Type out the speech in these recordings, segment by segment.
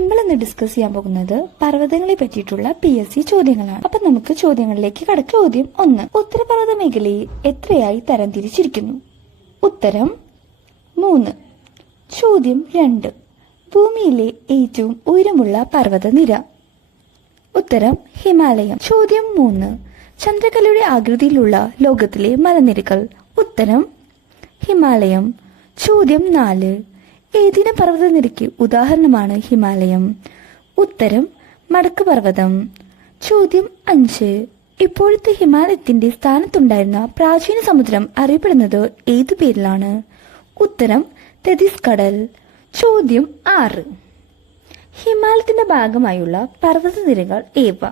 നമ്മൾ ഇന്ന് ഡിസ്കസ് ചെയ്യാൻ പോകുന്നത് പർവ്വതങ്ങളെ പറ്റിയിട്ടുള്ള PSC ചോദ്യങ്ങളാണ്. അപ്പൊ നമുക്ക് ചോദ്യങ്ങളിലേക്ക് കടക്കാം. ചോദ്യം 1. ഉത്തരപർവ്വത മേഖലയെ എത്രയായി തരംതിരിച്ചിരിക്കുന്നു? ഉത്തരം 3. ചോദ്യം 2. ഭൂമിയിലെ ഏറ്റവും ഉയരമുള്ള പർവ്വതനിര. ഉത്തരം ഹിമാലയം. ചോദ്യം 3. ചന്ദ്രകലയുടെ ആകൃതിയിലുള്ള ലോകത്തിലെ മലനിരകൾ. ഉത്തരം ഹിമാലയം. ചോദ്യം 4. ഏതിന പർവ്വതനിരയ്ക്ക് ഉദാഹരണമാണ് ഹിമാലയം? ഉത്തരം മടക്ക് പർവ്വതം. ചോദ്യം 5. ഇപ്പോഴത്തെ ഹിമാലയത്തിന്റെ സ്ഥാനത്തുണ്ടായിരുന്ന പ്രാചീന സമുദ്രം അറിയപ്പെടുന്നത് ഏതു പേരിലാണ്? ഉത്തരം തെതിസ് കടൽ. ചോദ്യം 6. ഹിമാലയത്തിന്റെ ഭാഗമായുള്ള പർവ്വതനിരകൾ ഏവ?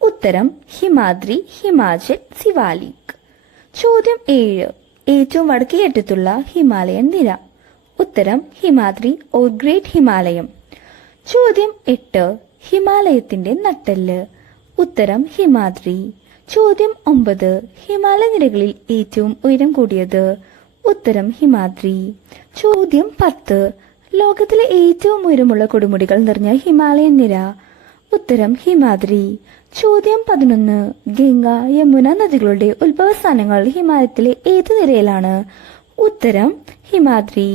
ഉത്തരം ഹിമാദ്രി, ഹിമാചൽ, സിവാലിക്. ചോദ്യം 7. ഏറ്റവും വടക്കേ അറ്റത്തുള്ള ഹിമാലയൻ നിര. ഉത്തരം ഹിമാദ്രി ഓർ ഗ്രേറ്റ് ഹിമാലയം. ചോദ്യം 8. ഹിമാലയത്തിന്റെ നട്ടെല്ല്. ഉത്തരം ഹിമാദ്രി. ചോദ്യം 9. ഹിമാലയ നിരകളിൽ ഏറ്റവും ഉയരം കൂടിയത്. ഉത്തരം ഹിമാദ്രി. ചോദ്യം 10. ലോകത്തിലെ ഏറ്റവും ഉയരമുള്ള കൊടുമുടികൾ നിറഞ്ഞ ഹിമാലയൻ നിര. ഉത്തരം ഹിമാദ്രി. ചോദ്യം 11. ഗംഗ, യമുന നദികളുടെ ഉത്ഭവസ്ഥാനങ്ങൾ ഹിമാലയത്തിലെ ഏത് നിരയിലാണ്? ഉത്തരം ഹിമാദ്രി.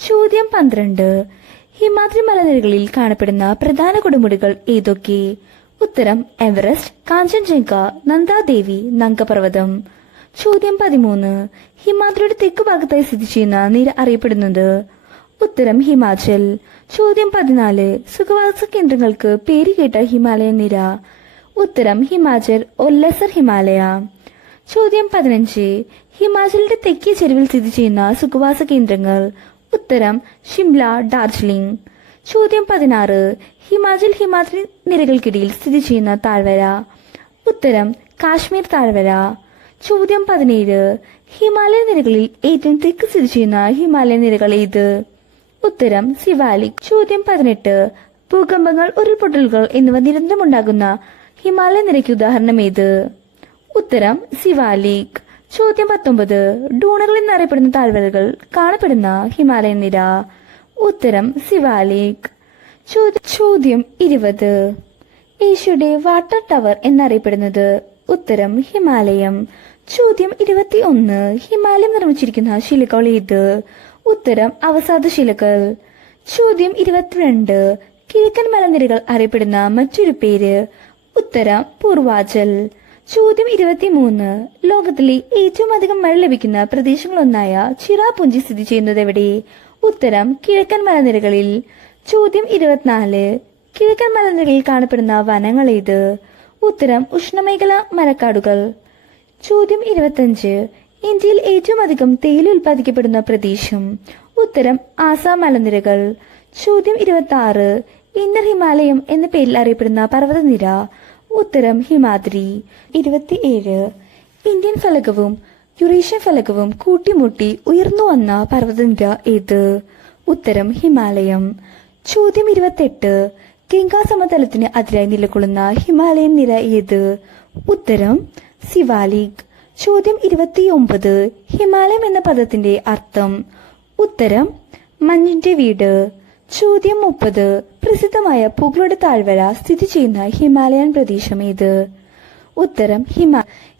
ചോദ്യം 12. ഹിമാദ്രി മലനിരകളിൽ കാണപ്പെടുന്ന പ്രധാന കൊടുമുടികൾ ഏതൊക്കെ? ഉത്തരം എവറസ്റ്റ്, കാഞ്ചൻജംഗ, നന്ദാദേവി, നംഗപർവ്വതം. ചോദ്യം 13. ഹിമാദ്രിയുടെ തെക്കു ഭാഗത്തായി സ്ഥിതി ചെയ്യുന്ന നിര അറിയപ്പെടുന്നത്. ഉത്തരം ഹിമാചൽ. ചോദ്യം 14. സുഖവാസ കേന്ദ്രങ്ങൾക്ക് പേരുകേട്ട ഹിമാലയൻ നിര. ഉത്തരം ഹിമാചൽ ഓർ ലെസർ ഹിമാലയ. ചോദ്യം 15. ഹിമാചലിന്റെ തെക്കേ ചെരുവിൽ സ്ഥിതി ചെയ്യുന്ന സുഖവാസ കേന്ദ്രങ്ങൾ. ഉത്തരം ഷിംല, ഡാർജിലിംഗ്. ചോദ്യം 16. ഹിമാചൽ ഹിമാദ്രി നിരകൾക്കിടയിൽ സ്ഥിതി ചെയ്യുന്ന താഴ്വര. ഉത്തരം കാശ്മീർ താഴ്വര. ചോദ്യം 17. ഹിമാലയ നിരകളിൽ ഏറ്റവും തെക്ക് സ്ഥിതി ചെയ്യുന്ന ഹിമാലയ നിരകൾ ഏത്? ഉത്തരം സിവാലിക്. ചോദ്യം 18. ഭൂകമ്പങ്ങൾ, ഉരുൾപൊട്ടലുകൾ എന്നിവ നിരന്തരം ഉണ്ടാകുന്ന ഹിമാലയ നിരയ്ക്ക് ഉദാഹരണം ഏത്? ഉത്തരം സിവാലിക്. ചോദ്യം 19. ഡൂണുകൾ എന്നറിയപ്പെടുന്ന താഴ്വരകൾ കാണപ്പെടുന്ന ഹിമാലയൻ നിര. ഉത്തരം സിവാലിക്. ചോദ്യം 20. ഏഷ്യയുടെ വാട്ടർ ടവർ എന്നറിയപ്പെടുന്നത്. ഉത്തരം ഹിമാലയം. ചോദ്യം 21. ഹിമാലയം നിർമ്മിച്ചിരിക്കുന്ന ശിലകൾ ഏത്? ഉത്തരം അവസാദ ശിലകൾ. ചോദ്യം 22. കിഴക്കൻ മലനിരകൾ അറിയപ്പെടുന്ന മറ്റൊരു പേര്. ഉത്തരം പൂർവാചൽ. ചോദ്യം 23. ലോകത്തിലെ ഏറ്റവും അധികം മഴ ലഭിക്കുന്ന പ്രദേശങ്ങളൊന്നായ ചിറാപുഞ്ചി സ്ഥിതി ചെയ്യുന്നത് എവിടെ? ഉത്തരം കിഴക്കൻ മലനിരകളിൽ. ചോദ്യം 24. കിഴക്കൻ മലനിരകളിൽ കാണപ്പെടുന്ന വനങ്ങൾ ഏത്? ഉത്തരം ഉഷ്ണമേഖല മരക്കാടുകൾ. ചോദ്യം 25. ഇന്ത്യയിൽ ഏറ്റവും അധികം തേയില ഉൽപ്പാദിക്കപ്പെടുന്ന പ്രദേശം. ഉത്തരം ആസാം മലനിരകൾ. ചോദ്യം 26. ഇന്നർ ഹിമാലയം എന്ന പേരിൽ അറിയപ്പെടുന്ന പർവ്വതനിര. ഉത്തരം ഹിമാദ്രി. 27. ഇന്ത്യൻ ഫലകവും യുറേഷ്യൻ ഫലകവും കൂട്ടിമുട്ടി ഉയർന്നു വന്ന പർവ്വതനിര ഏത്? ഉത്തരം ഹിമാലയം. ചോദ്യം 28. ഗംഗാ സമതലത്തിന് അതിരായി നിലകൊള്ളുന്ന ഹിമാലയൻ നിര ഏത്? ഉത്തരം സിവാലിക്. ചോദ്യം 29. ഹിമാലയം എന്ന പദത്തിന്റെ അർത്ഥം. ഉത്തരം മഞ്ഞിന്റെ വീട്. ചോദ്യം 30. പ്രസിദ്ധമായ പൂക്കളുടെ താഴ്വര സ്ഥിതി ചെയ്യുന്ന ഹിമാലയൻ പ്രദേശം ഏത്? ഉത്തരം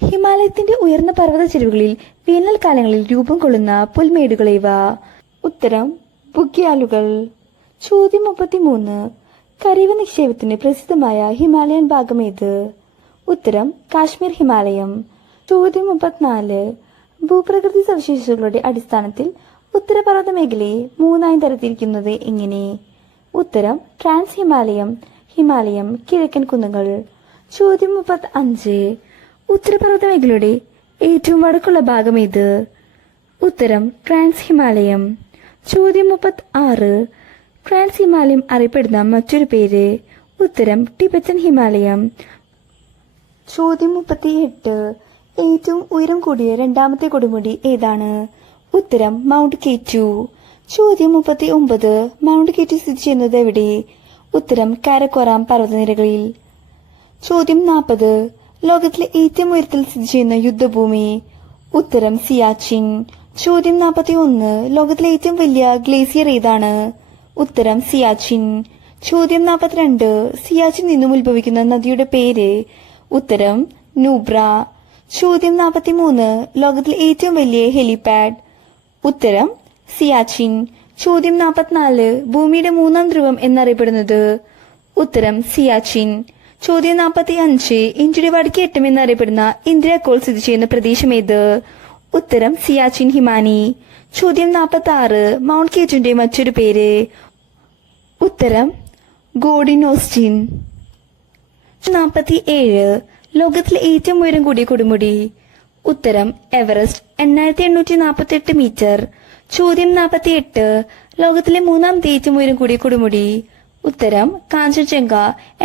ഹിമാലയത്തിന്റെ ഉയർന്ന പർവ്വത ചെരുവുകളിൽ വേനൽക്കാലങ്ങളിൽ രൂപം കൊള്ളുന്ന പുൽമേടുകളേവ. ഉത്തരം ബുഗ്യാലുകൾ. ചോദ്യം 33. കരീവ നിക്ഷേപത്തിന് പ്രസിദ്ധമായ ഹിമാലയൻ ഭാഗം ഏത്? ഉത്തരം കാശ്മീർ ഹിമാലയം. ചോദ്യം 34. ഭൂപ്രകൃതി സവിശേഷതകളുടെ അടിസ്ഥാനത്തിൽ ഉത്തരപർവ്വത മേഖലയെ 3ആയി തരത്തിരിക്കുന്നത് എങ്ങനെ? ഉത്തരം ട്രാൻസ് ഹിമാലയം, ഹിമാലയം, കിഴക്കൻ കുന്നുകൾ. ചോദ്യം 35. ഉത്തരപർവ്വത മേഖലയുടെ ഏറ്റവും വടക്കുള്ള ഭാഗം ഏത്? ഉത്തരം ട്രാൻസ് ഹിമാലയം. ചോദ്യം 36. ട്രാൻസ് ഹിമാലയം അറിയപ്പെടുന്ന മറ്റൊരു പേര്. ഉത്തരം ടിബറ്റൻ ഹിമാലയം. ചോദ്യം 38. ഏറ്റവും ഉയരം കൂടിയ രണ്ടാമത്തെ കൊടുമുടി ഏതാണ്? ഉത്തരം മൗണ്ട് കെ2. ചോദ്യം 39. മൗണ്ട് കെ2 സ്ഥിതി ചെയ്യുന്നത് എവിടെ? ഉത്തരം കാരക്കോറാം പർവ്വതനിരകളിൽ. ചോദ്യം 40. ലോകത്തിലെ ഏറ്റവും ഉയരത്തിൽ സ്ഥിതി ചെയ്യുന്ന യുദ്ധഭൂമി. ഉത്തരം സിയാച്ചിൻ. ചോദ്യം 41. ലോകത്തിലെ ഏറ്റവും വലിയ ഗ്ലേസിയർ ഏതാണ്? ഉത്തരം സിയാച്ചിൻ. ചോദ്യം 42. സിയാച്ചിൽ നിന്നും ഉത്ഭവിക്കുന്ന നദിയുടെ പേര്. ഉത്തരം നൂബ്ര. ചോദ്യം 43. ലോകത്തിലെ ഏറ്റവും വലിയ ഹെലിപാഡ്. ഉത്തരം സിയാച്ചിൻ. ചോദ്യം 44. ഭൂമിയുടെ 3-ാം ധ്രുവം എന്നറിയപ്പെടുന്നത്. ഉത്തരം സിയാച്ചിൻ. ചോദ്യം 45. ഇന്ത്യയുടെ വടക്കേ അറ്റം എന്നറിയപ്പെടുന്ന ഇന്ദിരാകോൾ സ്ഥിതി ചെയ്യുന്ന പ്രദേശം ഏത്? ഉത്തരം സിയാച്ചിൻ ഹിമാനി. ചോദ്യം 46. മൗണ്ട് കേറ്റുന്റെ മറ്റൊരു പേര്. ഉത്തരം ഗോഡിനോസ്റ്റിൻ. 47. ലോകത്തിലെ ഏറ്റവും ഉയരം കൂടിയ കൊടുമുടി. ഉത്തരം എവറസ്റ്റ് 8848 മീറ്റർ. ചോദ്യം 48. ലോകത്തിലെ 3-ാമത്തെ ഏറ്റവും ഉയരം കൂടിയ കൊടുമുടി. ഉത്തരം കാഞ്ചൻജംഗ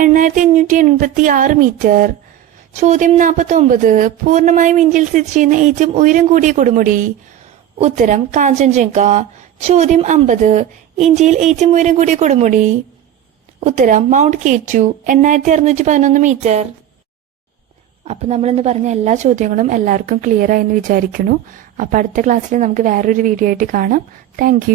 8586 മീറ്റർ. ചോദ്യം 49. പൂർണ്ണമായും ഇന്ത്യയിൽ സ്ഥിതി ചെയ്യുന്ന ഏറ്റവും ഉയരം കൂടിയ കൊടുമുടി. ഉത്തരം കാഞ്ചൻജംഗ. ചോദ്യം 50. ഇന്ത്യയിൽ ഏറ്റവും ഉയരം കൂടിയ കൊടുമുടി. ഉത്തരം മൗണ്ട് കേറ്റു 8611 മീറ്റർ. അപ്പൊ നമ്മളിന്ന് പറഞ്ഞ എല്ലാ ചോദ്യങ്ങളും എല്ലാവർക്കും ക്ലിയർ ആയെന്ന് വിചാരിക്കുന്നു. അപ്പൊ അടുത്ത ക്ലാസ്സിൽ നമുക്ക് വേറൊരു വീഡിയോ ആയിട്ട് കാണാം. താങ്ക്